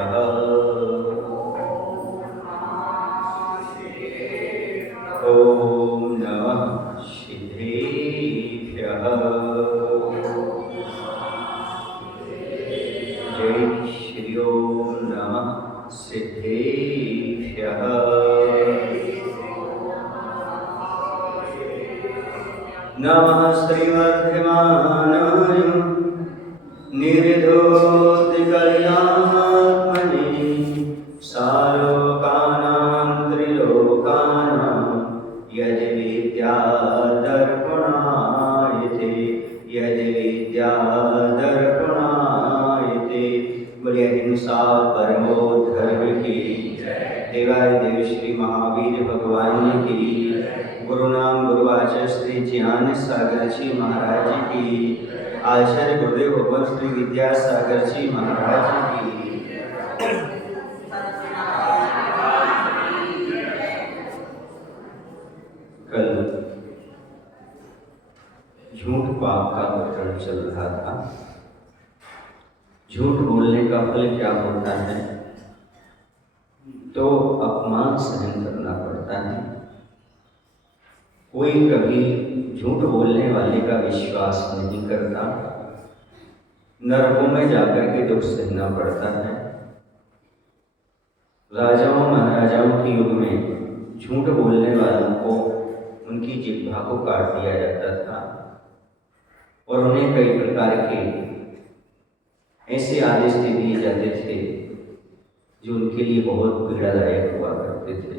ॐ नमः सिद्धेभ्यः। जय श्री ओम नमः सिद्धेभ्यः। नमः श्रीमद्धिमानाय निर्धोतिकल्यात्मने सालोकानां त्रिलोकानां यद्विद्यादर्पणायते यद्विद्यादर्पणायते। बोलिए हिंसा परमो धर्म की देवाय देव श्री महावीर भगवान की। गुरु नाम गुरुवाचर श्री ज्ञान सागर जी महाराज की। आचार्य गुरुदेव भगवान श्री विद्यासागर जी महाराज की। कल झूठ पाप का प्रकरण चल रहा था। झूठ बोलने का फल क्या होता है? तो अपमान सहन करना पड़ता है। कोई कभी झूठ बोलने वाले का विश्वास नहीं करता, नरकों में जाकर के दुख सहना पड़ता है। राजाओं महाराजाओं के युग में झूठ बोलने वालों को उनकी जिह्वा को काट दिया जाता था और उन्हें कई प्रकार के ऐसे आदेश दे दिए जाते थे जो उनके लिए बहुत पीड़ादायक हुआ करते थे।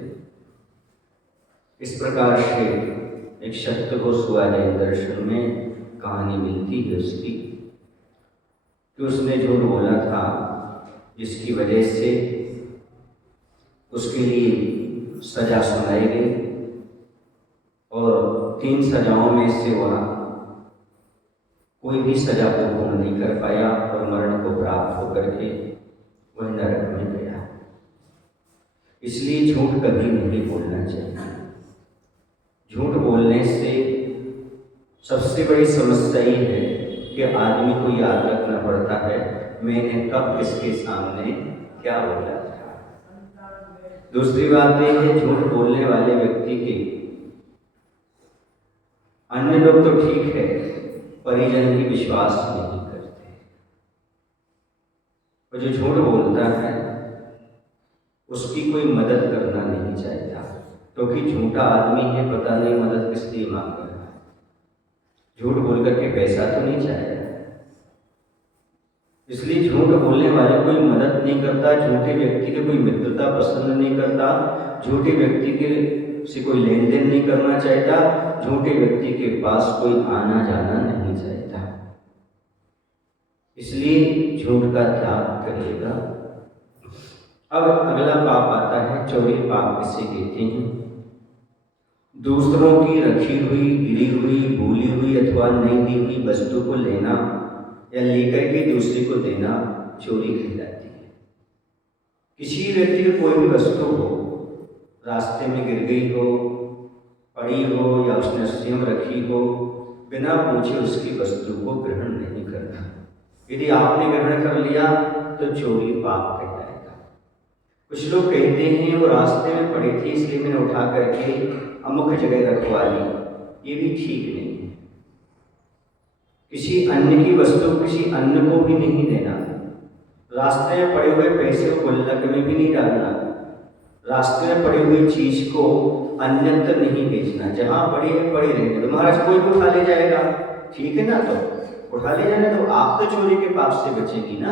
इस प्रकार से एक सत्य को सुआदय दर्शन में कहानी मिलती है उसकी कि उसने झूठ बोला था, जिसकी वजह से उसके लिए सजा सुनाई गई और 3 सजाओं में से वह कोई भी सजा को पूर्ण नहीं कर पाया और मरण को प्राप्त होकर के वह नरक में गया। इसलिए झूठ कभी नहीं बोलना चाहिए। झूठ बोलने से सबसे बड़ी समस्या ये है कि आदमी को याद रखना पड़ता है मैंने कब किसके सामने क्या बोला था। दूसरी बात यह है झूठ बोलने वाले व्यक्ति के अन्य लोग तो ठीक है, परिजन भी विश्वास नहीं करते। और जो झूठ बोलता है उसकी कोई मदद करना नहीं चाहता, क्योंकि झूठा आदमी है, पता नहीं मदद किस लिए मांग रहा है। झूठ बोल करके पैसा तो नहीं चाहेगा, इसलिए झूठ बोलने वाले कोई मदद नहीं करता। झूठे व्यक्ति की कोई मित्रता पसंद नहीं करता, झूठे व्यक्ति के से कोई लेन देन नहीं करना चाहता, झूठे व्यक्ति के पास कोई आना जाना नहीं चाहता। इसलिए झूठ का त्याग करेगा। अब अगला पाप आता है चोरी पाप। किसे कहते हैं? दूसरों की रखी हुई, गिरी हुई, भूली हुई अथवा नहीं दी हुई वस्तु को लेना या लेकर के दूसरे को देना चोरी कहलाती है। किसी व्यक्ति को कोई भी वस्तु हो, रास्ते में गिर गई हो, पड़ी हो या उसने स्वयं रखी हो, बिना पूछे उसकी वस्तु को ग्रहण नहीं करना। यदि आपने ग्रहण कर लिया तो चोरी पाप कहलाएगा। कुछ लोग कहते हैं वो रास्ते में पड़ी थी इसलिए मैंने उठा करके अमुक जगह रखवा ली, ये भी ठीक नहीं है। किसी अन्य की वस्तु किसी अन्य को भी नहीं देना। रास्ते में पड़े हुए पैसे को गुल्लक में भी नहीं डालना। रास्ते में पड़ी हुई चीज को अन्यत्र नहीं बेचना। जहां पड़ी है पड़ी रहेंगे। तो महाराज कोई भी उठा ले जाएगा, ठीक है ना, तो उठा ले जाना, तो आप तो चोरी के पाप से बचेगी ना।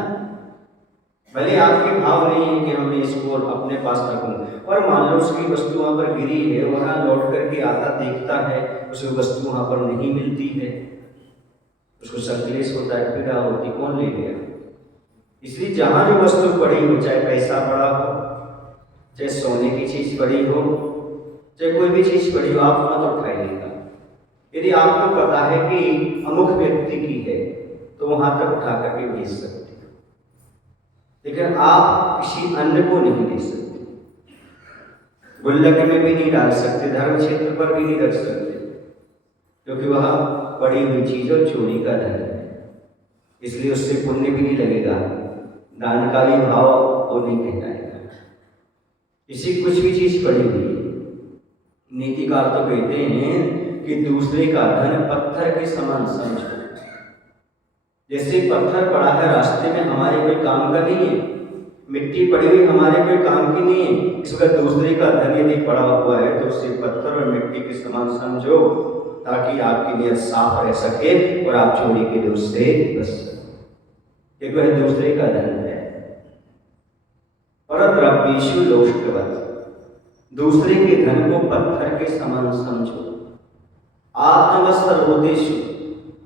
भले आपके भाव नहीं है कि हमें इसको अपने पास रखूं, और मान लो उसकी वस्तु वहां पर गिरी है, वहां लौट करके आता देखता है उसे वस्तु वहां पर नहीं मिलती है, उसको संकलेश होता है, पीड़ा होती, कौन ले गया। इसलिए जहां जो वस्तु पड़ी हो, चाहे पैसा पड़ा हो, चाहे सोने की चीज पड़ी हो, चाहे कोई भी चीज पड़ी हो, आप वहां तो उठाइएगा। यदि आपको पता है कि अमुक व्यक्ति की है तो वहां तक उठा करके भेज सकते हो, लेकिन आप किसी अन्य को नहीं दे सकते। गुल्लक में भी नहीं डाल सकते, धर्म क्षेत्र पर भी नहीं रख सकते, क्योंकि वह पड़ी हुई चीज और चोरी का धन है। इसलिए उससे पुण्य भी नहीं लगेगा, दान का भी भाव वो नहीं कहलाएगा। इसी कुछ भी चीज पड़ी हुई है, नीतिकार तो कहते हैं कि दूसरे का धन पत्थर के समान समझो। जैसे पत्थर पड़ा है रास्ते में, हमारे कोई काम का नहीं है, मिट्टी पड़ी हुई हमारे कोई काम की नहीं है, इस वक्त दूसरे का धन यदि पड़ा हुआ है तो उसे पत्थर और मिट्टी के समान समझो, ताकि आपकी नियत साफ रह सके और आप चोरी के दोष से बच सके, क्योंकि वह दूसरे का धन है। परद्रव्येषु लोष्टवत्, दूसरे के धन को पत्थर के समान समझो। आत्मवत् सर्वभूतेषु,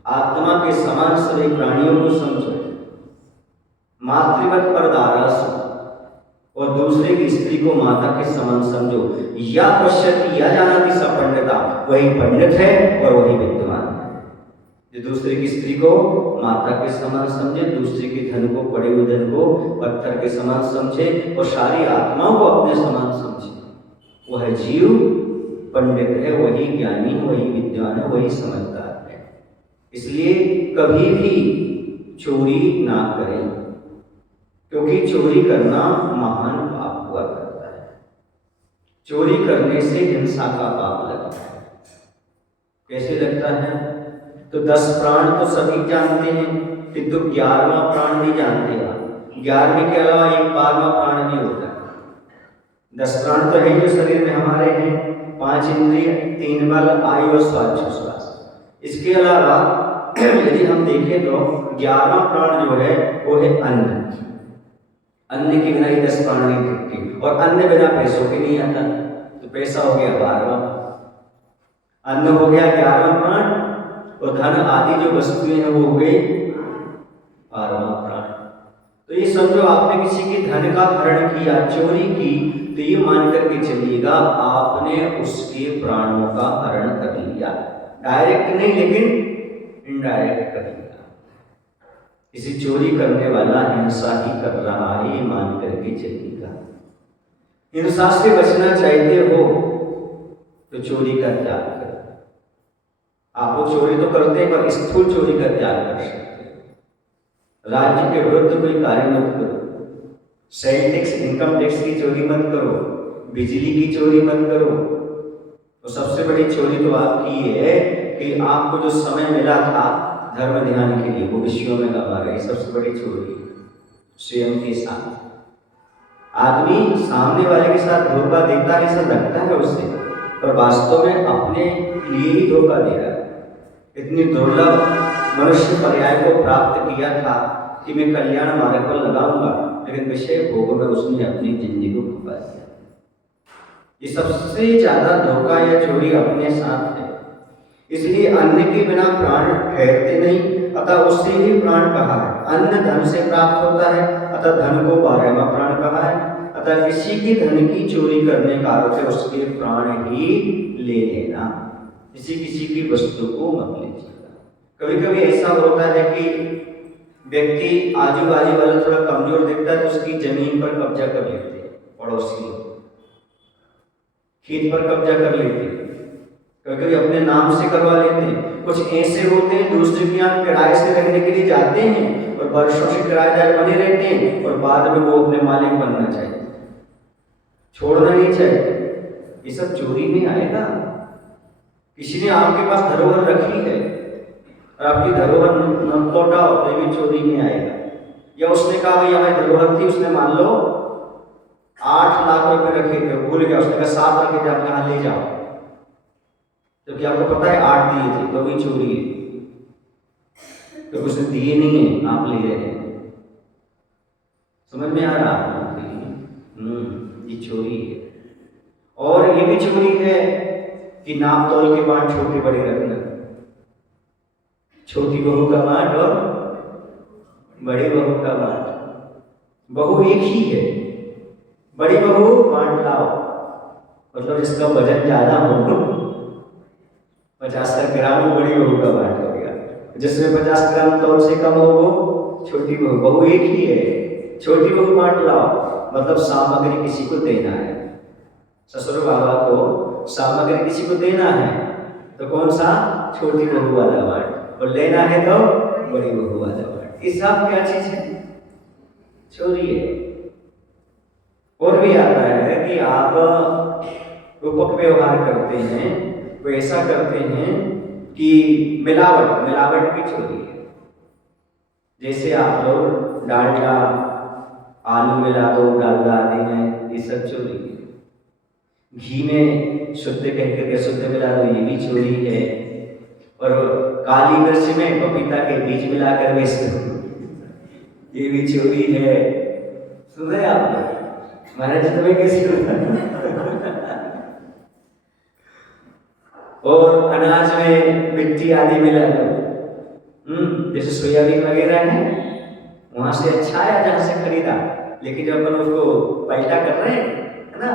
आत्मा के समान सभी प्राणियों को समझो। मातृवत् परदारासु, और दूसरे की स्त्री को माता के समान समझो। या पश्यति या जानाति स पंडिता, वही पंडित है और वही विद्वान है। जो दूसरे की स्त्री को माता के समान समझे, दूसरे के धन को, पड़े हुए धन को पत्थर के समान समझे और सारी आत्माओं को अपने समान समझे, वह जीव पंडित है, वही ज्ञानी, वही विद्वान है, वही समझदार है। इसलिए कभी भी चोरी ना करें, क्योंकि चोरी करना महान पाप हुआ करता है। चोरी करने से हिंसा का पाप लगता है। कैसे लगता है? तो 10 प्राण तो सभी जानते हैं, किंतु 11वां प्राण नहीं जानते। 11वें के अलावा एक 12वां प्राण भी होता है। 10 प्राण तो है जो शरीर में हमारे हैं, 5 इंद्रिय, 3 बल, आयु और श्वास। इसके अलावा यदि हम देखें तो 11वां प्राण जो है वो है अन्न। अन्न के बिना ही 10 प्राण नहीं दिखते, और अन्न बिना पैसों के नहीं आता, तो पैसा हो गया 12वां, अन्न हो गया 11वां प्राण, और धन आदि जो वस्तुएं हैं वो हो गई 12वां प्राण। तो ये समझो आपने किसी के धन का हरण किया, चोरी की, तो ये मान करके चलिएगा आपने उसके प्राणों का हरण कर लिया। डायरेक्ट नहीं लेकिन इनडायरेक्ट कर लिया। इसी चोरी करने वाला हिंसा ही कर रहा है, ये मान करके चलिएगा। हिंसा से बचना चाहते हो तो चोरी का त्याग करो। आप लोग चोरी तो करते हैं, पर स्थूल चोरी का त्याग कर सकते हैं। राज्य के विरुद्ध कोई कार्य मत करो, सेल टैक्स, इनकम टैक्स की चोरी मत करो, बिजली की चोरी मत करो। तो सबसे बड़ी चोरी तो आपकी ये है कि आपको जो समय मिला था धर्म ध्यान के लिए, वो विषयों में गंवा गए। सबसे बड़ी चोरी स्वयं के साथ। आदमी सामने वाले के साथ धोखा देता है, ऐसा लगता है उसे, पर वास्तव में अपने लिए ही धोखा दे रहा है। इतनी दुर्लभ मनुष्य पर्याय को प्राप्त किया था कि मैं कल्याण मार्ग पर लगाऊंगा, लेकिन विषय भोगों में उसने अपनी जिंदगी को फंसा दिया। ये सबसे ज्यादा धोखा या चोरी अपने साथ है। इसलिए अन्न के बिना प्राण ठहरते नहीं, अतः उससे ही प्राण कहा है। अन्न धन से प्राप्त होता है, अतः धन को 12वां प्राण कहा है। अतः किसी के धन की चोरी करने का अर्थ है उसके प्राण ही ले लेना। किसी की वस्तु को मत लीजिएगा। कभी कभी ऐसा होता है कि व्यक्ति आजू बाजू वाला थोड़ा कमजोर दिखता है तो उसकी जमीन पर कब्जा कर लेते हैं, पड़ोसी लोग खेत पर कब्जा कर लेते हैं, कभी अपने नाम से करवा लेते हैं। कुछ ऐसे होते हैं दूसरे के यहाँ किराए से रहने के लिए जाते हैं और वर्षों से किराएदार बने रहते हैं, और बाद में वो अपने मालिक बनना चाहिए, छोड़ना नहीं चाहिए। ये सब चोरी में आएगा। किसी ने आपके पास धरोहर रखी है और आपकी धरोहर न लौटाओ तो भी चोरी में आएगा। या उसने कहा भाई हमारी धरोहर थी, उसने मान लो 8 लाख रुपए रखे थे, भूल गया, उसने कहा 7 रखे थे, आप यहाँ ले जाओ, जबकि आपको पता है 8 दिए थे, तो भी चोरी है। तो उसने दिए नहीं है, आप ले रहे हैं। समझ में आ रहा है? ये चोरी है। और ये भी चोरी है कि नाप तोल के बांट छोटे बड़े रखना। छोटी बहू का बांट और बड़ी बहू का बांट। बहू एक ही है, बड़ी बहू बांट लाओ, मतलब जिसका वजन ज्यादा हो, 50 ग्राम बड़ी बहू का बांट हो गया, जिसमें 50 ग्राम तौल से कम हो वो छोटी बहू। बहू एक ही है, छोटी बहू बांट लाओ, मतलब सामग्री किसी को देना है। ससुर बाबा को सामग्री किसी को देना है तो कौन सा? छोटी बहू वाला बांट, और लेना है तो बड़ी बहू वाला बांट। ये सब क्या चीज है? चोरी है। और भी आता है कि आप रूपक व्यवहार करते हैं, वो ऐसा करते हैं कि मिलावट की चोरी है। जैसे आप लोग डालडा, आलू मिला दो, डालडा आदि में, ये सब चोरी है। घी में शुद्ध कह करके शुद्ध मिला दो, ये भी चोरी है। और काली मिर्च में पपीता के बीज मिलाकर बेच दो, ये भी चोरी है। सुने आप महाराज तुम्हें कैसे और अनाज में मिट्टी आदि मिला दो, जैसे सोयाबीन वगैरह है, वहां से अच्छा आया जहां से खरीदा, लेकिन जब अपन उसको पैदा कर रहे हैं, है ना,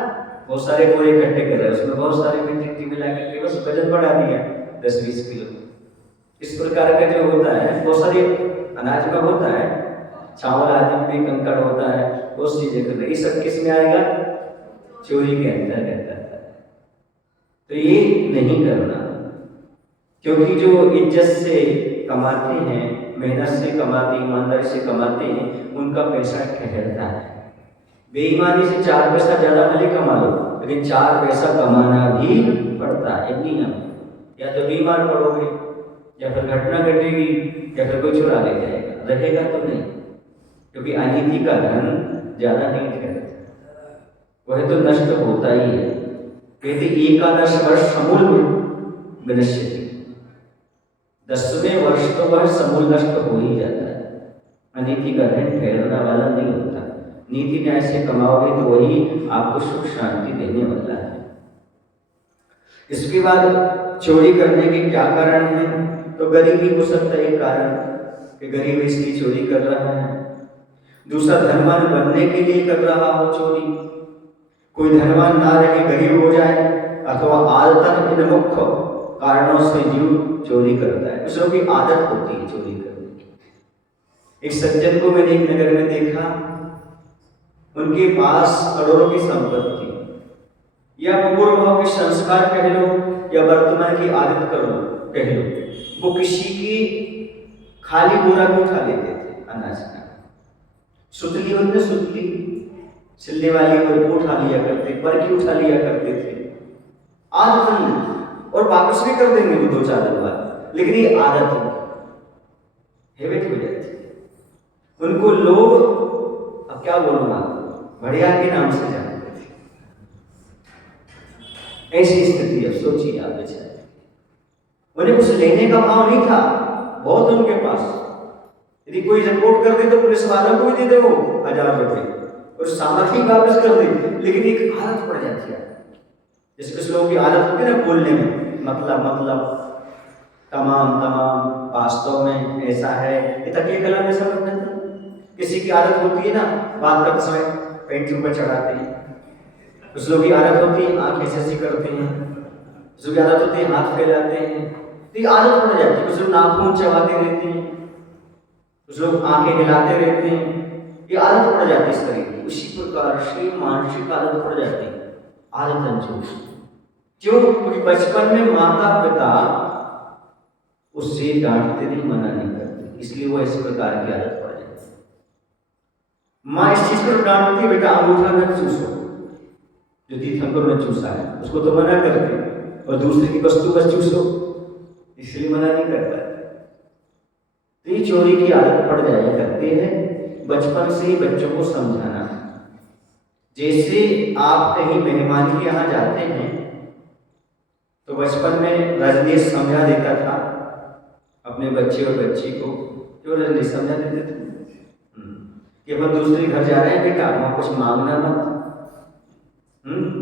बहुत सारे बोरे इकट्ठे कर रहे हैं, उसमें बहुत सारी मिट्टी मिला करके बस वजन बढ़ा दिया 10-20 किलो। इस प्रकार का जो होता है, बहुत सारी अनाज में होता है, चावल आदि में कंकड़ होता है, बहुत चीजें कर रहे हैं, ये सब किस में आएगा? चोरी के अंदर रहता है। तो ये नहीं करना, क्योंकि जो इज्जत से कमाते हैं, मेहनत से कमाते, ईमानदारी से कमाते हैं, उनका पैसा ठहरता है। बेईमानी से 4 पैसा ज्यादा भले कमा लो, लेकिन 4 पैसा कमाना भी पड़ता है, नियम। या तो बीमार पड़ोगे, या फिर घटना घटेगी, या फिर कोई चुरा ले जाएगा, रहेगा तो नहीं, क्योंकि अनिति का धन ज्यादा नहीं ठहरता, वह तो नष्ट होता ही है। कहते 11 वर्ष समूल विनश्यति, 10वें वर्ष तो वह समूल नष्ट हो ही जाता है। अनीति का धन ठहरने वाला नहीं होता। नीति न्याय से कमाओगे तो वही आपको सुख शांति देने वाला है। इसके बाद चोरी करने के क्या कारण है? तो गरीबी हो सकता है एक कारण, कि गरीब इसलिए चोरी कर रहा है। दूसरा, धनवान बनने के लिए कर रहा हो चोरी, कोई धनवान ना रहे, गरीब हो जाए, अथवा आदतन इन मुख्य कारणों से जीव चोरी करता है। उसको की आदत होती है चोरी करने की। एक सज्जन को मैंने एक नगर में देखा, उनके पास करोड़ों की संपत्ति, या पूर्व के संस्कार कह लो, या वर्तमान की आदत कह लो, वो किसी की खाली बोरा भी उठा लेते थे अनाज का। सुतली होती, सुतली सिलने वाली वो उठा लिया करते, बरखी उठा लिया करते थे, आदत नहीं, और वापस भी कर देंगे वो 2-4 दिन बाद, लेकिन ये आदत हैबिट हो जाती है। उनको लोग, अब क्या बोलूंगा, बढ़िया के नाम से जानते थे। ऐसी स्थिति अब सोचिए आप बेचारे, उन्हें कुछ लेने का भाव नहीं था, बहुत उनके पास। यदि कोई रिपोर्ट कर दे तो पुलिस वालों को भी दे दे वो 1000 रुपये, और सामर्थ्य वापस कर दे, लेकिन एक आदत पड़ जाती है। जैसे कुछ लोगों की आदत होती है ना बोलने में, मतलब तमाम वास्तव में ऐसा है, ये तकिए कलम में सब बनता है। किसी की आदत होती है ना बात करते समय पेंट ऊपर चढ़ाते हैं, कुछ लोगों की आदत होती है आंख ऐसे करते हैं, कुछ लोगों की आदत होती है हाथ फैलाते हैं, तो ये आदत पड़ जाती है। कुछ लोग नाखून चबाते रहते हैं, कुछ लोग आंखें हिलाते रहते हैं, ये आदत पड़ जाती है इस तरह की। उसी प्रकार से मानसिक आदत पड़ जाती है, आदत क्यों? क्योंकि बचपन में माता पिता उससे डांटते नहीं, मना नहीं करते, इसलिए वो इस प्रकार की आदत पड़ जाती है। माँ इस चीज पर डांटती है, बेटा अंगूठा न चूसो, जो तीर्थंकर ने चूसा है उसको तो मना करते, और दूसरे की वस्तु बस चूसो, इसलिए मना नहीं करता। तो ये चोरी की आदत पड़ जाया करते हैं बचपन से ही बच्चों को समझाना। जैसे आप कहीं मेहमान के यहाँ जाते हैं, तो बचपन में रजनीश समझा देता था अपने बच्चे और बच्ची को, जो रजनीश समझा देते थे कि अपन दूसरे घर जा रहे हैं बेटा, वहां कुछ मांगना मत।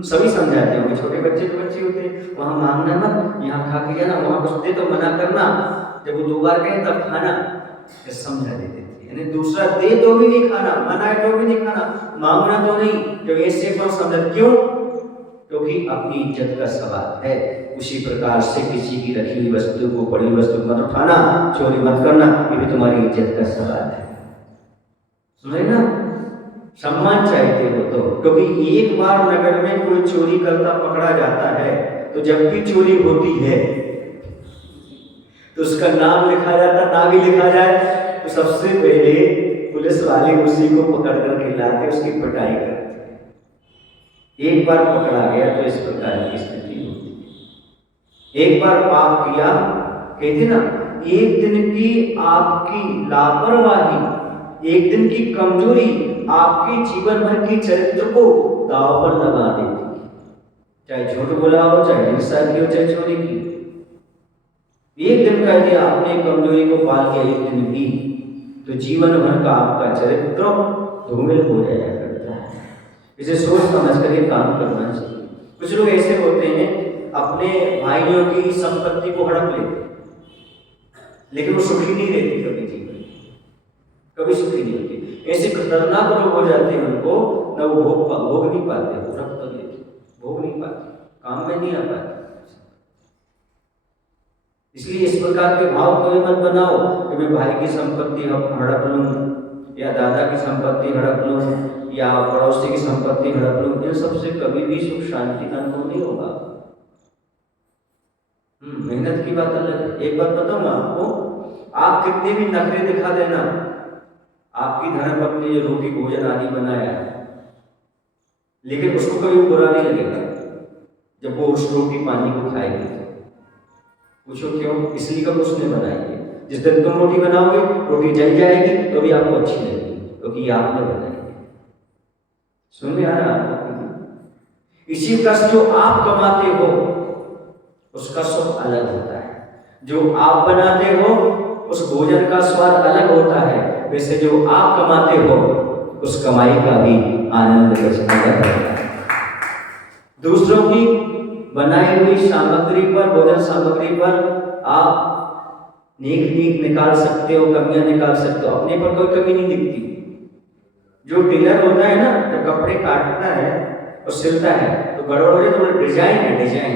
सभी समझाते होंगे, छोटे बच्चे तो बच्चे होते हैं, वहां मांगना मत, यहाँ खा के जाना, वहां कुछ दे तो मना करना, जब वो 2 बार कहे तब खाना, समझा देते थे। यानी दूसरा दे तो भी नहीं खाना, मना है तो भी नहीं खाना, मांगना तो नहीं, जब ऐसे पर समझा। क्यों? क्योंकि अपनी इज्जत का सवाल है। उसी प्रकार से किसी की रखी हुई वस्तु को, पड़ी वस्तु मत उठाना, चोरी मत करना, ये भी तुम्हारी इज्जत का सवाल है। सुने ना, सम्मान चाहते हो तो, क्योंकि एक बार नगर में कोई चोरी करता पकड़ा जाता है, तो जब भी चोरी होती है तो उसका नाम लिखा जाता, ना भी लिखा जाए तो सबसे पहले पुलिस वाले उसी को पकड़ कर खिलाते, उसकी पिटाई करते। एक बार पकड़ा गया तो इस प्रकार की स्थिति होती है। एक बार पाप किया, कहते ना, एक दिन की आपकी लापरवाही, एक दिन की कमजोरी आपके जीवन भर के चरित्र को दांव पर लगा देती है। चाहे झूठ बोला हो, चाहे हिंसा की हो, चाहे चोरी की। एक दिन कह दिया आपने कमजोरी को पाल के, एक दिन भी, तो जीवन भर का आपका चरित्र धूमिल हो जाया करता है। इसे सोच समझ कर काम करना चाहिए। कुछ लोग ऐसे होते हैं, अपने भाइयों की संपत्ति को हड़प लेते, लेकिन वो सुखी नहीं रहती कभी जीवन, कभी सुखी नहीं होती। ऐसे खतरनाक लोग हो जाते हैं, उनको न वो भोग नहीं पाते, वो रख कर लेते, भोग नहीं पाते, काम में नहीं आ पाते। इसलिए इस प्रकार के भाव कभी मत बनाओ कि मैं भाई की संपत्ति हड़प लूं, या दादा की संपत्ति हड़प लूं, या पड़ोसी की संपत्ति हड़प लूं। इन सबसे कभी भी सुख शांति का अनुभव नहीं होगा। मेहनत की बात अलग है। एक बात बताऊं आपको, आप कितने भी नखरे दिखा देना, आपकी धर्मपत्नी जो रोटी भोजन आदि बनाया, लेकिन उसको कभी बुरा नहीं लगेगा जब वो उस रोटी पानी को खाएगी। पूछो क्यों? इसलिए कब उसने बनाई है। जिस दिन तुम रोटी बनाओगे, रोटी जल जाएगी तो भी आपको अच्छी लगेगी, क्योंकि ये आपने बनाई है। सुन में आ रहा आपको? इसी प्रकार जो आप कमाते हो उसका सुख अलग होता है, जो आप बनाते हो उस भोजन का स्वाद अलग होता है। वैसे जो आप कमाते हो उस कमाई का भी आनंद अलग होता है। दूसरों की बनाई हुई सामग्री पर, भोजन सामग्री पर आप नीक निकाल सकते हो, कमियां निकाल सकते हो, अपने पर कोई कमी नहीं दिखती। जो टेलर होता है ना, जब कपड़े काटता है और सिलता है तो गड़बड़ हो जाए तो डिजाइन है, डिजाइन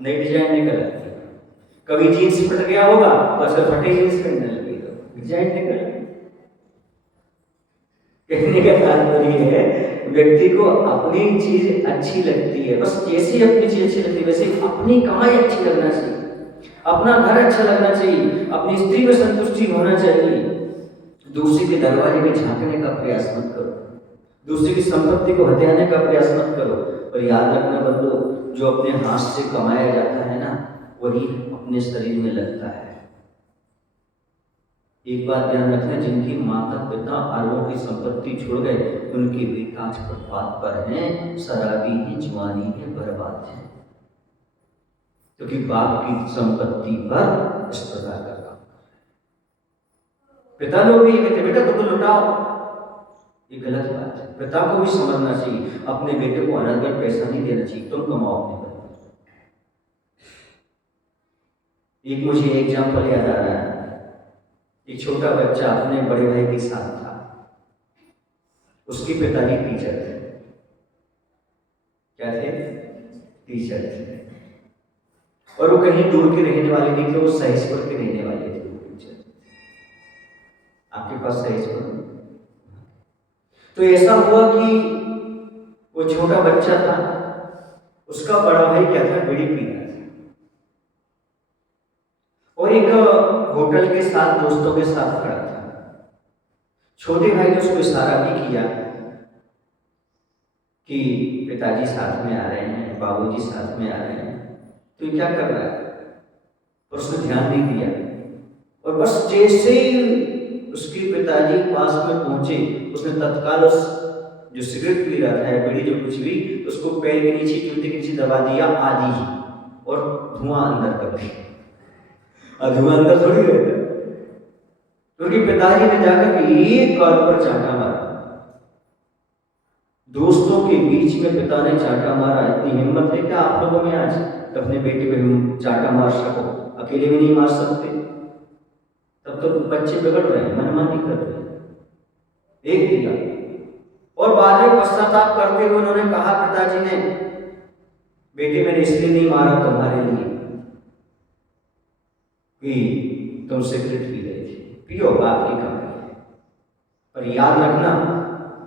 नई डिजाइन निकल आती है। कभी जीन्स फट गया होगा तो उसका फटे जीन्स पहनने लगेगा, डिजाइन निकल आती है। कहने का तात्पर्य है, व्यक्ति को अपनी चीज अच्छी लगती है, बस जैसी अपनी चीज अच्छी लगती है वैसे अपनी कमाई अच्छी लगना चाहिए, अपना घर अच्छा लगना चाहिए, अपनी स्त्री में संतुष्टि होना चाहिए। दूसरे के दरवाजे में झांकने का प्रयास मत करो, दूसरे की संपत्ति को हथियाने का प्रयास मत करो। और याद रखना बंधु, जो अपने हाथ से कमाया जाता है ना, वही अपने शरीर में लगता है। एक बात ध्यान रखना, जिनकी माता पिता अरबों की संपत्ति छोड़ गए, उनके विकास फुटपाथ पर हैं, शराबी हैं, जवानी है, बर्बाद है, क्योंकि बाप की संपत्ति पर इस प्रकार का काम। पिता लोग भी कहते बेटा तो लुटाओ, ये गलत बात है। पिता को भी समझना चाहिए, अपने बेटे को अनर्गल पैसा नहीं देना चाहिए, तुम कमाओ अपने पर। एक मुझे एग्जाम्पल याद आ रहा है, एक छोटा बच्चा अपने बड़े भाई के साथ था, उसके पिताजी टीचर थे। क्या थे? टीचर थे। और वो कहीं दूर के रहने वाले नहीं थे, वो सहेजपुर के रहने वाले थे। टीचर आपके पास सहेजपुर। तो ऐसा हुआ कि वो छोटा बच्चा था, उसका बड़ा भाई क्या था, बीड़ी पी रहा था, और एक होटल के साथ दोस्तों के साथ खड़ा था। छोटे भाई ने उसको इशारा भी किया कि पिताजी साथ में आ रहे हैं, बाबूजी साथ में आ रहे हैं, तो क्या कर रहा है? और उसने ध्यान नहीं दिया, और बस जैसे ही उसके पिताजी पास में पहुंचे, उसने तत्काल उस जो सिगरेट पी रहा था, बीड़ी जो कुछ भी, उसको पैर के नीचे, जूते के नीचे दबा दिया आदि ही, और धुआं अंदर कर दिया। धुआं अंदर थोड़ी रहता, क्योंकि पिताजी ने जाकर एक कान पर चांटा मारा। दोस्तों के बीच में पिता ने चांटा मारा। इतनी हिम्मत है क्या आप लोगों में आज अपने बेटे पे चांटा मार सको? अकेले भी नहीं मार सकते, तब तो बच्चे बिगड़ रहे हैं, मनमानी कर रहे हैं। एक दिया, और बाद में पश्चाताप करते हुए उन्होंने कहा, पिताजी ने, बेटे मैंने इसलिए नहीं मारा तुम्हारे लिए कि तुम सिगरेट पी रहे थे, पियो, बाप की कमाई है, पर याद रखना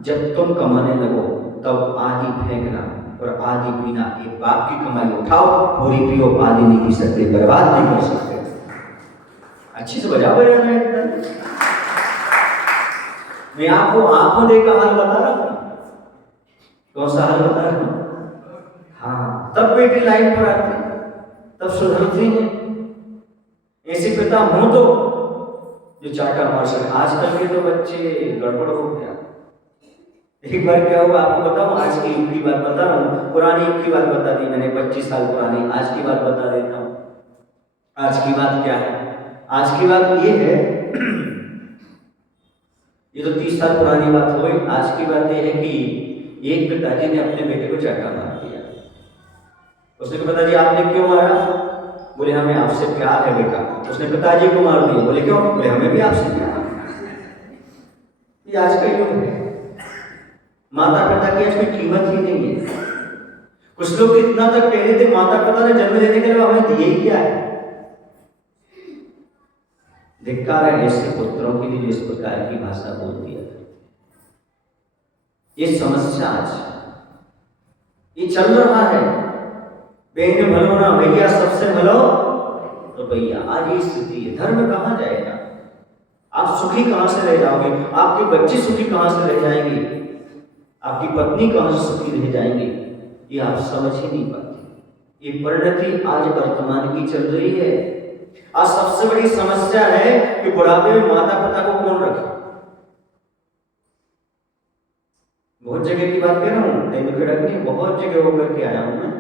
जब तुम कमाने लगो तब आधी फेंकना और आधी पीना। एक बाप की कमाई उठाओ, पूरी पियो, आधी नहीं पी सकते, बर्बाद नहीं कर सकते। अच्छी से बजा बजाना है। मैं आपको आंखों देखा हाल बता रहा हूं। कौन सा हाल बता रहा हूं? हाँ, तब बेटी लाइन पर आती, तब सुधरती है। ऐसे पिता हो तो जो चाटा मार सके। आजकल के तो बच्चे गड़बड़ हो गया। एक बार क्या हुआ आपको बताऊं, आज की युग की बात बता रहा हूँ, पुरानी युग की बात बता दी मैंने, 25 साल पुरानी। आज की बात बता देता हूँ। आज की बात क्या है? आज की बात ये है, ये तो 30 साल पुरानी बात हो गई। आज की बात ये है कि एक पिताजी ने अपने बेटे को चाटा मार दिया। उसने कहा पिताजी आपने क्यों मारा? बोले हमें आपसे प्यार है बेटा। उसने पिताजी को मार दिया। बोले क्यों? बोले हमें भी आपसे प्यार है। ये आज का युग है। माता पिता की आज कोई कीमत ही नहीं है। कुछ लोग इतना तक कह रहे थे माता पिता ने जन्म देने के लिए हमें दिए ही क्या है। धिक्कार है ऐसे पुत्रों के लिए इस प्रकार की भाषा बोल दिया। ये समस्या आज ये चल रहा है। बहन भलो ना भैया सबसे भलो तो भैया, आज ये स्थिति है। धर्म कहां जाएगा? आप सुखी कहां से रह जाओगे? आपके बच्चे सुखी कहां से रह जाएंगे? आपकी पत्नी कहां से सुखी रह जाएंगे? ये आप समझ ही नहीं पाते। ये परिणति आज वर्तमान की चल रही है। आज सबसे बड़ी समस्या है कि बुढ़ापे में माता पिता को कौन रखे। बहुत जगह की बात कर रहा हूँ, नहीं, बहुत जगह होकर के आया हूं मैं।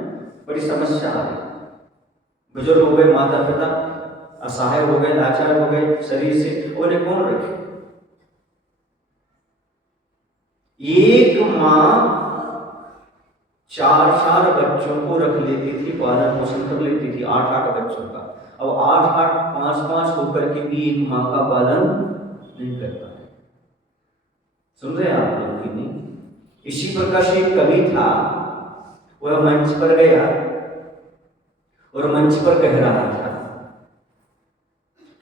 बड़ी समस्या आ रही। बुजुर्ग हो गए माता पिता, असहाय हो गए, लाचार हो गए शरीर से, उन्हें कौन रखे? एक मां 4 बच्चों को रख लेती थी, पालन पोषण कर लेती थी, 8 बच्चों का। अब 8 5 होकर के भी एक मां का पालन नहीं करता है। सुन रहे हैं आप लोग कि नहीं? इसी प्रकार से एक कवि था, वह मंच पर गया और मंच पर कह रहा था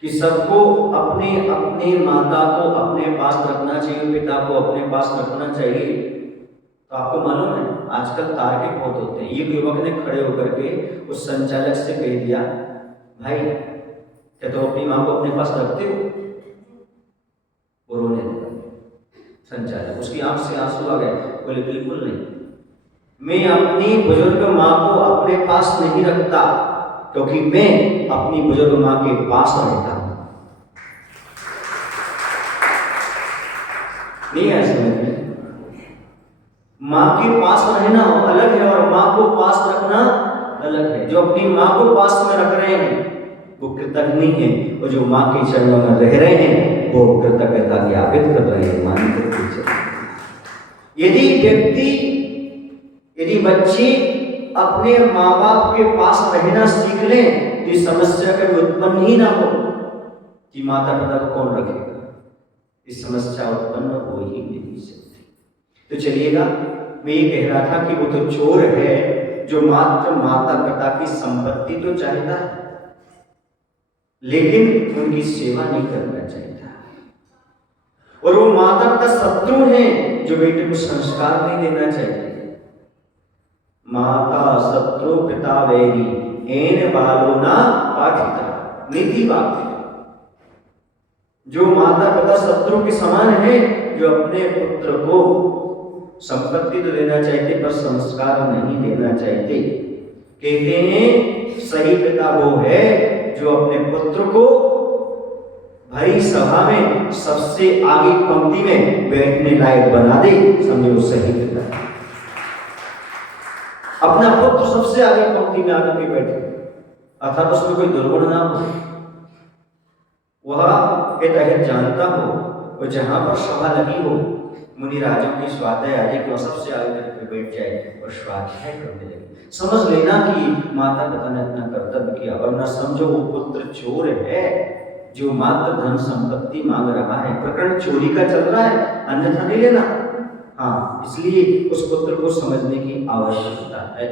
कि सबको अपने अपने माता को अपने पास रखना चाहिए, पिता को अपने पास रखना चाहिए। तो आपको मालूम है आजकल तार्किक बहुत होते हैं। एक युवक ने खड़े होकर के उस संचालक से कह दिया, भाई क्या तुम अपनी मां को अपने पास रखते हो? वो रोने लगा संचालक, उसकी आंख से आंसू आ गए। बोले बिल्कुल नहीं, मैं अपनी बुजुर्ग मां को अपने पास नहीं रखता, क्योंकि मैं अपनी बुजुर्ग मां के पास रहता हूं। नहीं है समझ में? मां के पास रहना अलग है और मां को पास रखना अलग है। जो अपनी मां को पास में रख रहे हैं वो कृतज्ञ नहीं है, और जो मां के चरणों में रह रहे हैं वो कृतज्ञता ज्ञापित कर रहे हैं। यदि बच्चे अपने माँ बाप के पास रहना सीख लें तो इस समस्या कभी उत्पन्न ही ना हो कि माता पिता को कौन रखेगा। इस समस्या उत्पन्न हो ही नहीं सकती। तो चलिएगा, मैं ये कह रहा था कि वो तो चोर है जो मात्र माता पिता की संपत्ति तो चाहता है, लेकिन उनकी सेवा नहीं करना चाहता। और वो माता पिता शत्रु हैं जो बेटे को संस्कार नहीं देना चाहिए। माता शत्रु पिता वैरी एन बालो ना पाठिता, नीति वाक्य। जो माता पिता शत्रु के समान है, जो अपने पुत्र को संपत्ति तो देना चाहते पर संस्कार नहीं देना चाहते। कहते हैं सही पिता वो है जो अपने पुत्र को भरी सभा में सबसे आगे पंक्ति में बैठने लायक बना दे, समझो सही पिता। अपना पुत्र सबसे आगे पंक्ति में आकर के बैठे, अर्थात उसमें कोई दुर्गुण ना हो, वह हित जानता हो, और जहां पर सभा लगी हो मुनि राजों की स्वाध्याय आदि को सबसे आगे करके बैठ जाए और स्वाध्याय करने लगे। समझ लेना कि माता पिता ने अपना कर्तव्य किया, और न समझो वो पुत्र चोर है जो मात्र धन संपत्ति मांग रहा है। प्रकरण चोरी का चल रहा है, अन्यथा नहीं लेना। हाँ, इसलिए उस पुत्र को समझने की आवश्यकता है।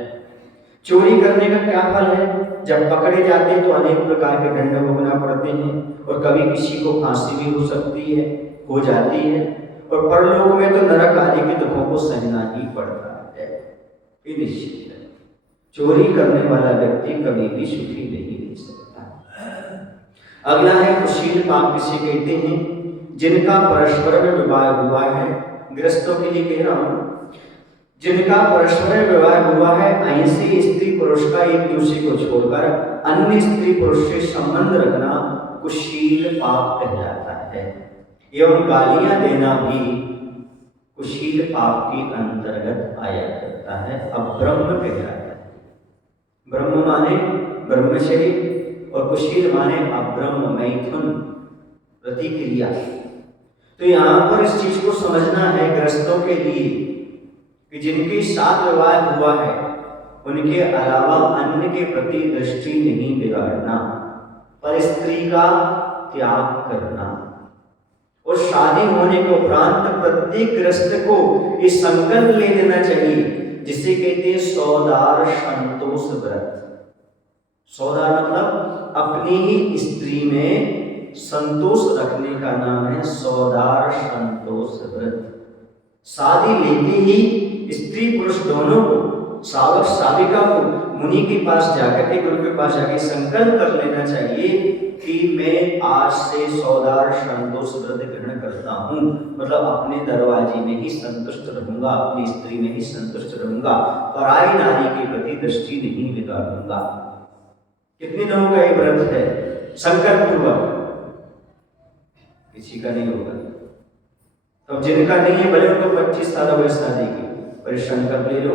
चोरी करने का क्या फल है? जब पकड़े जाते हैं तो अनेक प्रकार के दंड भोगना पड़ते हैं, और कभी किसी को फांसी भी हो सकती है, हो जाती है, और परलोक में तो नरक आदि के दुखों को सहना ही पड़ता है। ये निश्चित है। चोरी करने वाला व्यक्ति कभी भी सुखी नहीं रह सकता। अगला है कुशील पाप किसे कहते हैं? जिनका परस्पर में विवाह हुआ है, गृहस्थों के लिए कह रहा हूं, जिनका परस्पर में विवाह हुआ है, ऐसे स्त्री पुरुष का एक दूसरे को छोड़कर अन्य स्त्री पुरुष से संबंध रखना कुशील पाप कहलाता है। एवं गालियां देना भी कुशील पाप के अंतर्गत आया करता है। अब ब्रह्म कहलाता है। ब्रह्म माने ब्रह्मचर्य और कुशील माने अब्रह्म, मैथुन, प्रतिक्रिया। तो यहाँ पर इस चीज को समझना है गृहस्थों के लिए कि जिनके साथ विवाह हुआ है उनके अलावा अन्य के प्रति दृष्टि नहीं बिगाड़ना, पर स्त्री का त्याग करना। और शादी होने के उपरांत प्रत्येक गृहस्थ को ये संकल्प ले लेना चाहिए, जिसे कहते हैं सौदार संतोष व्रत। सौदार मतलब अपनी ही स्त्री में संतोष रखने का नाम है सौदार संतोष व्रत। शादी लेते ही स्त्री पुरुष दोनों को, सावक साविका को मुनि के पास जाकर के, गुरु के पास जाकर संकल्प कर लेना चाहिए कि मैं आज से सौदार संतोष व्रत ग्रहण करता हूँ। मतलब अपने दरवाजे में ही संतुष्ट रहूंगा, अपनी स्त्री में ही संतुष्ट रहूंगा, पराई नारी के प्रति दृष्टि नहीं बिगाड़ूंगा। कितने लोगों का ये व्रत है? संकल्प पूर्वक किसी का नहीं होगा। तो जिनका नहीं है भले उनको 25 साल हो गए शादी की, पर संकल्प ले लो,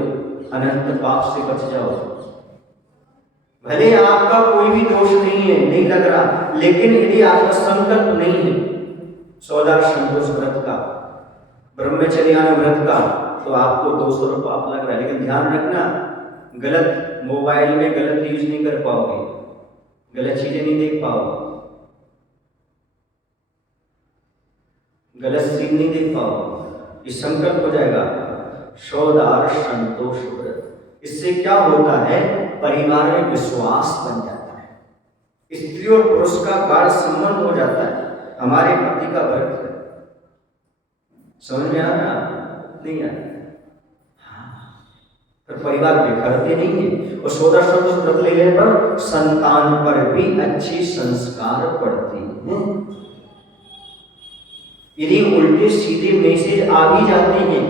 अनंत पाप से बच जाओ। भले आपका कोई भी दोष नहीं है, नहीं लग रहा, लेकिन यदि आपका संकल्प नहीं है सौदार संतोष व्रत का, ब्रह्मचर्यान व्रत का, तो आपको 200 रुपये पाप लग रहा है। लेकिन ध्यान रखना, गलत मोबाइल में गलत यूज नहीं कर पाओगे, गलत चीजें नहीं देख पाओगे, गलत सीन नहीं देख पाओगे। ये संकल्प हो जाएगा सौदार संतोष व्रत। इससे क्या होता है? परिवार में विश्वास बन जाता है, स्त्री और पुरुष का गाढ़ संबंध हो जाता है। हमारे पति का व्रत है, समझ में आ रहा? नहीं आ रहा? हाँ, पर परिवार बिखरते नहीं है। और सौदार संतोष व्रत लेने पर संतान पर भी अच्छे संस्कार पड़ते हैं। यदि उल्टे सीधे मैसेज आ भी जाते हैं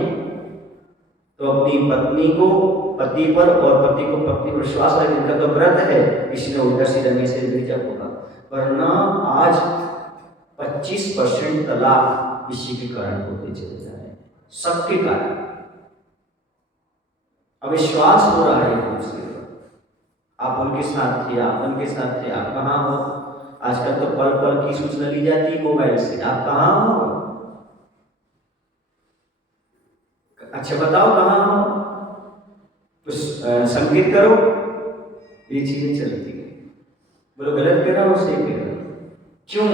तो अपनी पत्नी को पति पर और पति को पत्नी पर विश्वास रखने, इनका तो व्रत है, किसी ने उल्टा सीधा मैसेज भेजा होगा। वरना आज 25% तलाक इसी के कारण होते चले जा रहे हैं, सबके कारण। अविश्वास हो रहा है एक दूसरे पर। आप उनके साथ थे, आप उनके साथ थे, आप कहाँ हो? आजकल तो पल पल की सूचना ली जाती है मोबाइल से, आप कहाँ हो? अच्छा बताओ कहाँ हो, कुछ संकेत करो। ये चीजें चलती है। बोलो गलत कह रहा हो, सही कह रहा हो। क्यों?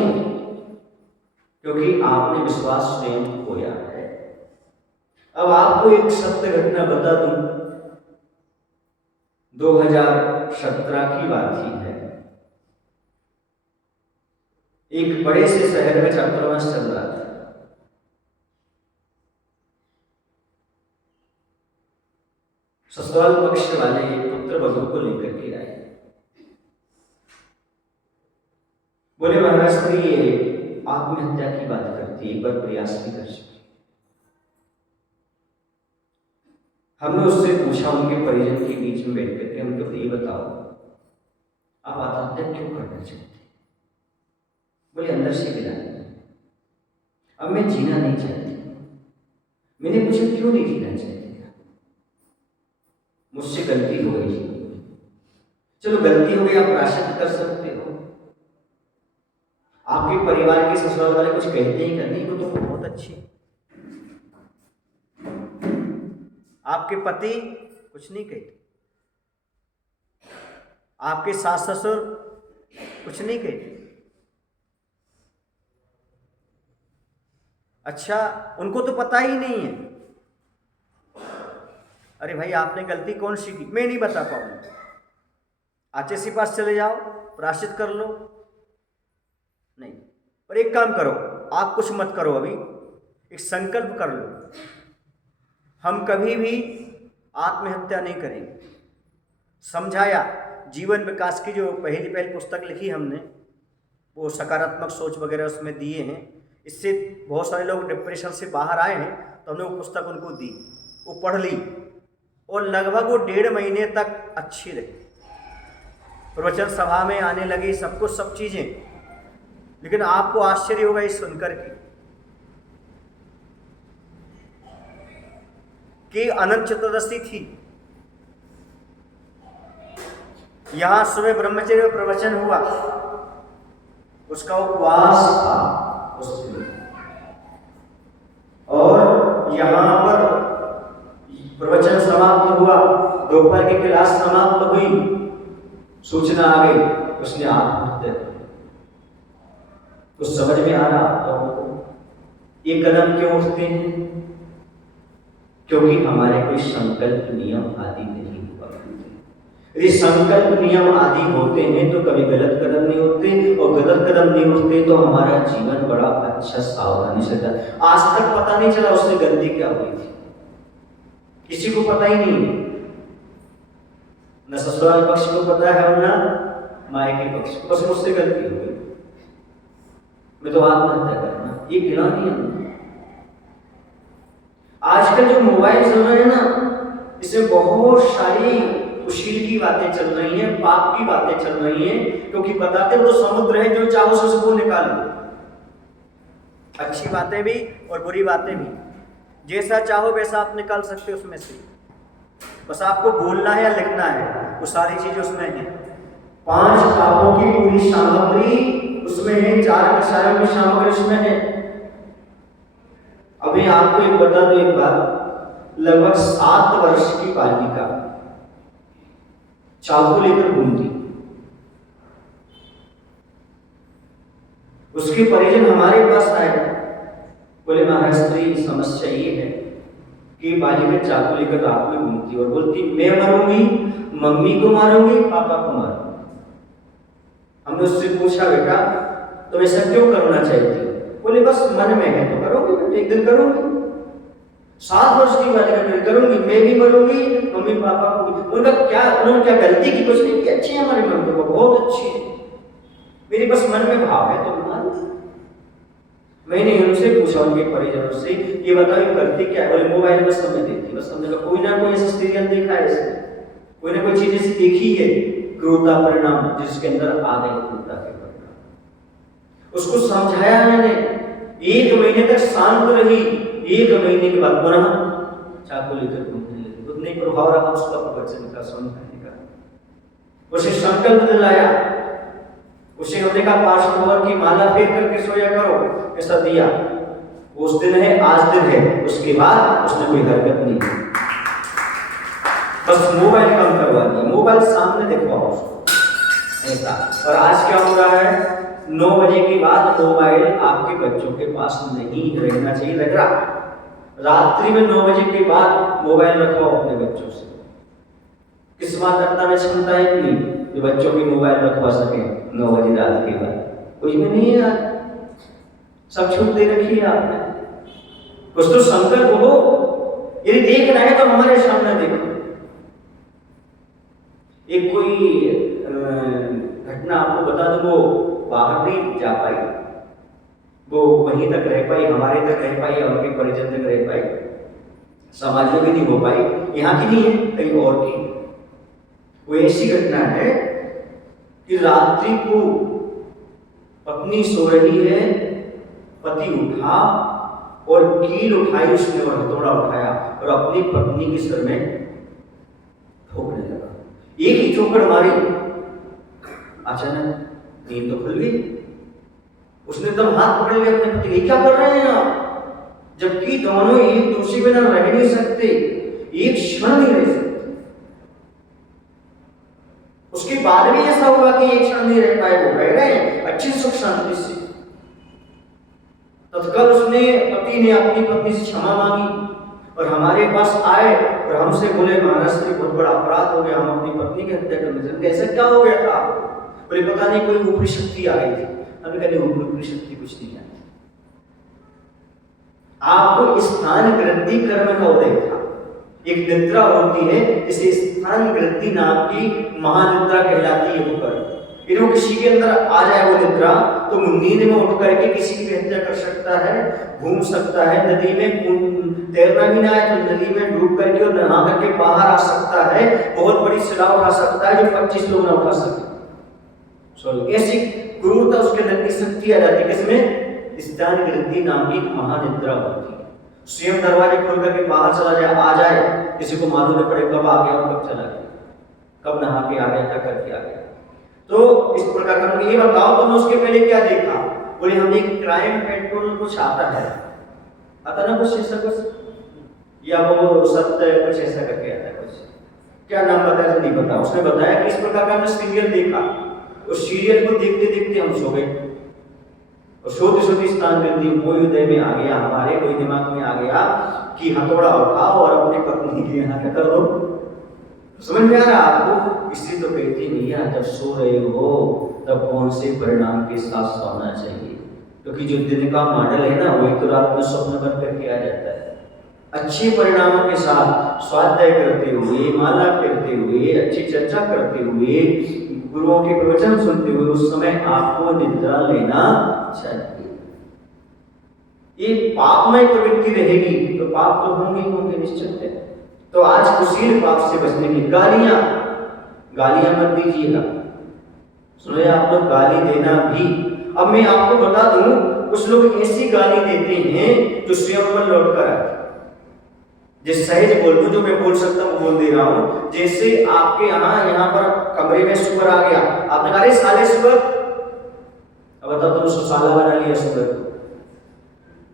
क्योंकि आपने विश्वास स्वयं खोया है। अब आपको एक सत्य घटना बता दूं, 2017 की बात ही है। एक बड़े से शहर में छात्रावास चल रहा था। ससुराल पक्ष वाले पुत्र वधू को लेकर के आए। बोले महाराज श्री ये आत्महत्या की बात करती है, एक बार प्रयास भी कर चुकी। हमने उससे पूछा उनके परिजन के बीच में बैठ करके, हमको ये बताओ आप आत्महत्या क्यों करना चाहते? बोले अंदर से गिरा, अब मैं जीना नहीं चाहती। मैंने पूछा क्यों नहीं जीना चाहती? मुझसे गलती हो गई। चलो गलती हो गई, आप प्रायश्चित कर सकते हो। आपके परिवार के ससुराल वाले कुछ कहते ही नहीं, वो तो बहुत अच्छी। आपके पति कुछ नहीं कहते, आपके सास ससुर कुछ नहीं कहते। अच्छा, उनको तो पता ही नहीं है। अरे भाई आपने गलती कौन सी की? मैं नहीं बता पाऊंगा। आचार्य के पास चले जाओ, प्रायश्चित कर लो। नहीं, पर एक काम करो, आप कुछ मत करो, अभी एक संकल्प कर लो, हम कभी भी आत्महत्या नहीं करेंगे। समझाया। जीवन विकास की जो पहली पुस्तक लिखी हमने, वो सकारात्मक सोच वगैरह उसमें दिए हैं इससे बहुत सारे लोग डिप्रेशन से बाहर आए हैं, तो हमने वो पुस्तक उनको दी, वो पढ़ ली और लगभग वो 1.5 महीने तक अच्छी रही, प्रवचन सभा में आने लगी, सब कुछ सब चीज़ें। लेकिन आपको आश्चर्य होगा ये सुनकर कि अनंत चतुर्दशी थी, यहाँ सुबह ब्रह्मचर्य प्रवचन हुआ, उसका उपवास था उस दिन, और यहाँ पर प्रवचन समाप्त हुआ, दोपहर की क्लास समाप्त हुई, सूचना आ गई, उसने आत्महत्या कर ली। कुछ समझ में आ रहा तो ये कदम क्यों उठते हैं? क्योंकि हमारे कोई संकल्प नियम आदि नहीं हुआ करते। यदि संकल्प नियम आदि होते हैं तो कभी गलत कदम नहीं उठते, और गलत कदम नहीं उठते तो हमारा जीवन बड़ा अच्छा सावधानी से चलता। आज तक पता नहीं चला उससे गलती क्या हुई थी, किसी को पता ही नहीं, न ससुराल पक्ष को पता है और न मायके पक्ष को, बस मुझसे गलती हो गई, मैं तो आत्महत्या करना, ये गिला नहीं। आजकल जो मोबाइल चल रहे हैं ना, इसमें बहुत सारी कुशील की बातें चल रही हैं, पाप की बातें चल रही हैं, क्योंकि बताते वो समुद्र है, जो चाहो उसको निकाल लो, अच्छी बातें भी और बुरी बातें भी, जैसा चाहो वैसा आप निकाल सकते हो उसमें से, बस आपको बोलना है या लिखना है, वो सारी चीजें उसमें है। 5 पापों की पूरी सामग्री उसमें है, 4 कषायों की सामग्री उसमें है। अभी आपको एक बता दो एक बात, लगभग 7 वर्ष की बालिका चाकू लेकर घूमती, उसके परिजन हमारे पास आए, बोले महाराज जी समस्या ये है कि बालिका चाकू लेकर रात में घूमती और बोलती मैं मरूंगी, मम्मी को मारूंगी, पापा को मारूंगी। हमने उससे पूछा बेटा तुम ऐसा क्यों करना चाहती हो? बोले बस मन में है तो करोगे, मैं एक दिन करूंगी। 7 वर्ष की बालिका करूंगी, मैं भी मरूंगी, मम्मी पापा को भी। उन्होंने क्या गलती की? कुछ नहीं की, अच्छी है हमारी मम्मी पापा, बहुत अच्छी है, मेरी बस मन में भाव है तो मान। मैंने उनसे पूछा उनके परिजनों से, ये बताओ करती क्या? बोले मोबाइल में समय देती, बस हमने कहा कोई ना कोई ऐसा सीरियल देखा है इसने, कोई ना कोई चीज ऐसी देखी है, क्रूरता परिणाम जिसके अंदर आ गई, क्रूरता के परिणाम। उसको समझाया मैंने, 1 महीने तक शांत रही, 1 महीने के बाद पुनः चाकू लेकर घूमने लगी। उतने प्रभाव रहा उसका प्रवचन का, समझाने का। उसे संकल्प दिलाया, उसे हमने कहा पार्श्व की माला फेर करके सोया करो, ऐसा दिया। उस दिन है, आज दिन है, उसके बाद उसने कोई हरकत नहीं की, बस मोबाइल कम करवा दिया, मोबाइल सामने दिखवाओ उसको, ऐसा। और आज क्या हो रहा है, 9 बजे के बाद मोबाइल आपके बच्चों के पास नहीं रहना चाहिए, लग रहा है। रात्रि में 9 बजे के बाद मोबाइल रखो अपने बच्चों से। किस माता में क्षमता है इतनी जो बच्चों की मोबाइल रखवा सके 9 बजे रात के बाद? कुछ भी नहीं है यार, सब छूट दे रखी है आपने। कुछ तो संकल्प हो, यदि देखना है तो हमारे सामने देखो। एक कोई घटना आपको बता दूं, वो बाहर नहीं जा पाई, वो वहीं तक रह पाई, हमारे तक रह पाई, उनके परिजन तक रह पाई, समाज में भी नहीं हो पाई, यहाँ की नहीं है, कहीं और की। वो ऐसी घटना है कि रात्रि को पत्नी सो रही है, पति उठा और कील उठाई उसने और हथौड़ा उठाया और अपनी पत्नी के सिर में ठोकने लगा। एक ही ठोकर मारी, अचानक नींद तो खुल गई। उसने एकदम हाथ पकड़ लिया अपने पति, क्या कर रहे हैं आप? जबकि दोनों एक दूसरे के बिना रह नहीं सकते, एक क्षण नहीं रह सकते। उसके बाद भी ऐसा हुआ कि एक क्षण नहीं रह पाए, वो रह रहे अच्छी सुख शांति से। तत्काल उसने, पति ने अपनी पत्नी से क्षमा मांगी और हमारे पास आए और हमसे बोले महाराज जी बहुत बड़ा अपराध हो गया, हम अपनी पत्नी की हत्या करने चले। ऐसा क्या हो गया था? बोले पता नहीं, कोई ऊपरी शक्ति आ गई थी। हमने कहा ऊपरी शक्ति कुछ नहीं आई, आपको स्थान वृद्धि कर्म का उदय था। एक निद्रा होती है जिसे स्थान वृद्धि नाम की महानिद्रा कहलाती है, वो कर्म यदि वो किसी के अंदर आ जाए वो निद्रा, तो नींद में उठ करके किसी की हत्या कर सकता है, घूम सकता है, नदी में तैरना भी ना आए तो नदी में डूब करके और नहा करके बाहर आ सकता है, बहुत बड़ी शिला उठा सकता है जो 25 लोग ना उठा सके। सॉरी, ऐसी क्रूरता उसके अंदर की शक्ति आ जाती है। किसमें? स्थान ग्रंथि नाम की महानिद्रा होती है। स्वयं दरवाजे खोल करके बाहर चला जाए, आ जाए, किसी को मालूम नहीं पड़े कब आ गया और कब चला गया, कब नहा के आ गया, क्या करके आ गया। तो इस प्रकार का ये बताओ तुमने उसके पहले क्या देखा? बोले हमने क्राइम पेट्रोल कुछ आता है, आता ना कुछ ऐसा कुछ, या वो सत्य कुछ ऐसा करके आता है कुछ, क्या नाम बताया नहीं पता। उसने बताया कि इस प्रकार का हमने सीरियल देखा, उस सीरियल को देखते देखते हम सो गए और सोते सोते स्थान ग्रंथि कोई उदय में आ गया, हमारे कोई दिमाग में आ गया कि हथौड़ा उठाओ और अपनी पत्नी के यहाँ क्या करो। समझ में आ रहा आपको? इसलिए तो कहती भैया जब सो रहे हो तब कौन से परिणाम के साथ सोना चाहिए, क्योंकि जो दिन का मॉडल है ना वही तो रात में स्वप्न बन करके आ जाता है। अच्छे परिणामों के साथ स्वाध्याय करते हुए, माला करते हुए, अच्छी चर्चा करते हुए, गुरुओं के प्रवचन सुनते हुए उस समय आपको निद्रा लेना चाहिए। ये पापमय प्रवृत्ति रहेगी तो पाप तो होंगे निश्चित है। तो आज कुशील पाप से बचने की गालियां मत दीजिएगा। सुनिए, आप लोग गाली देना भी, अब मैं आपको बता दूं, कुछ लोग ऐसी गाली देते हैं जो स्वयं पर लौट कर आते। जिस सहज बोल दूं, जो मैं बोल सकता हूं बोल दे रहा हूं। जैसे आपके यहाँ पर कमरे में सुअर आ गया, आपने कहा अरे साले सुअर, अब बताओ तुम साला बना लिया सुअर।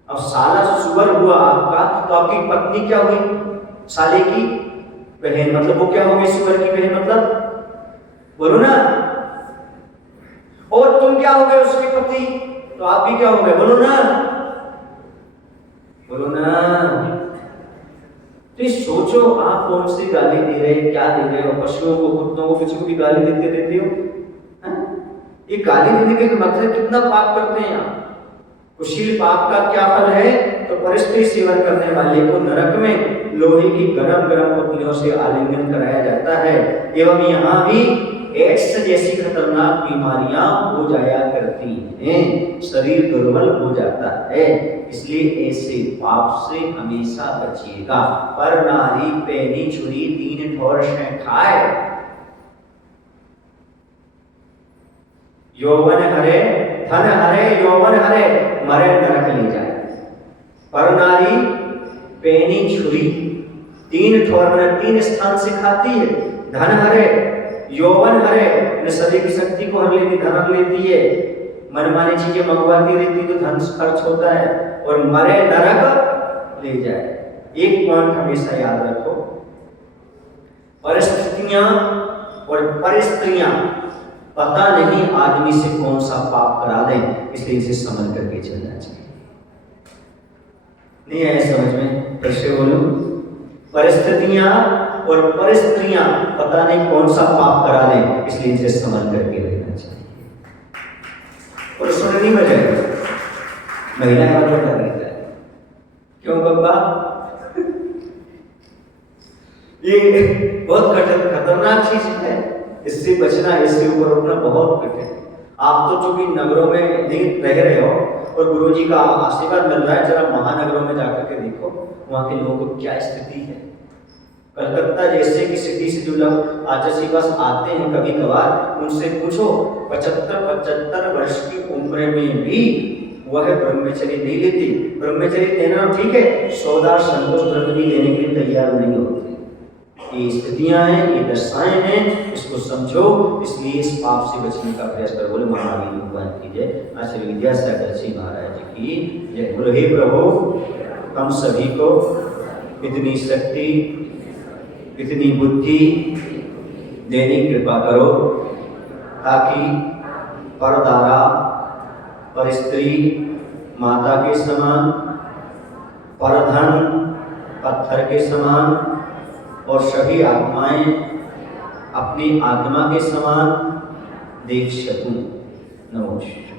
अब साला सुअर हुआ आपका, तो आपकी पत्नी क्या हुई? साले की बहन, मतलब वो क्या हो गई? सुअर की बहन, मतलब बोलो ना। और तुम क्या हो गए? उसके पति, तो आप भी क्या हो गए? बोलो ना, बोलो ना। तो सोचो, आप कौन सी गाली दे रहे हैं, क्या दे रहे हो? पशुओं को, कुत्तों को, किसी को भी गाली देते हो? ये गाली देने के मतलब कितना पाप करते हैं आप। कुशील पाप का क्या फल है? तो परस्त्री सेवन करने वाले को नरक में लोहे की गरम गरम पुतलियों से आलिंगन कराया जाता है। एवं यहाँ भी एड्स जैसी खतरनाक बीमारियां हो जाया करती हैं, शरीर दुर्बल हो जाता है। इसलिए ऐसे पाप से हमेशा बचिएगा। पर नारी पैनी छुरी तीन ठोर से खाए, यौवन हरे धन हरे, यौवन हरे मरे नरक ले जाए। पर नारी पैनी छुरी तीन ठोर में तीन स्थान से खाती है। धन हरे, यौवन हरे, शरीर की शक्ति को हर लेती, धन हर लेती है, मनमानी चीजें मंगवाती रहती तो धन खर्च होता है, और मरे नरक ले जाए। एक पॉइंट हमेशा याद रखो, परिस्थितियां और परिस्त्रियां पता नहीं आदमी से कौन सा पाप करा दें, इसलिए इसे समझ करके चलना चाहिए। नहीं आया समझ में? फिर से बोलूं, परिस्थितियां और परिस्त्रियां पता नहीं कौन सा पाप करा दें, इसलिए इसे समझ करके रहना चाहिए। और सुन नहीं बजाएगा, महिला का तो डर रहता है। क्यों बब्बा? ये बहुत खतरनाक चीज है, इससे बचना, इससे ऊपर उठना बहुत कठिन है। आप तो चूंकि नगरों में नहीं रह रहे हो और गुरुजी का आशीर्वाद मिल रहा है, जरा महानगरों में जाकर के देखो वहां के लोगों की क्या स्थिति है। कलकत्ता जैसे की सिटी से जो लोग आचार्य के पास आते हैं कभी कभार, उनसे पूछो 75 वर्ष की उम्र में भी वह ब्रह्मचर्य नहीं लेती। ब्रह्मचर्य लेना ठीक है, 100 संतोष व्रत भी लेने के लिए तैयार नहीं होते। ये स्थितियां हैं, ये दशाएं हैं, इसको समझो। इसलिए इस पाप से बचने का प्रयास करो। बोले महावीर भगवान की जय, आचार्य विद्यासागर जी महाराज की जय। बोलो हे प्रभु, हम सभी को इतनी शक्ति, इतनी बुद्धि देने की कृपा करो ताकि परदारा, पर स्त्री माता के समान, परधन पत्थर के समान, और सभी आत्माएं अपनी आत्मा के समान देख सकूं। नमस्कार।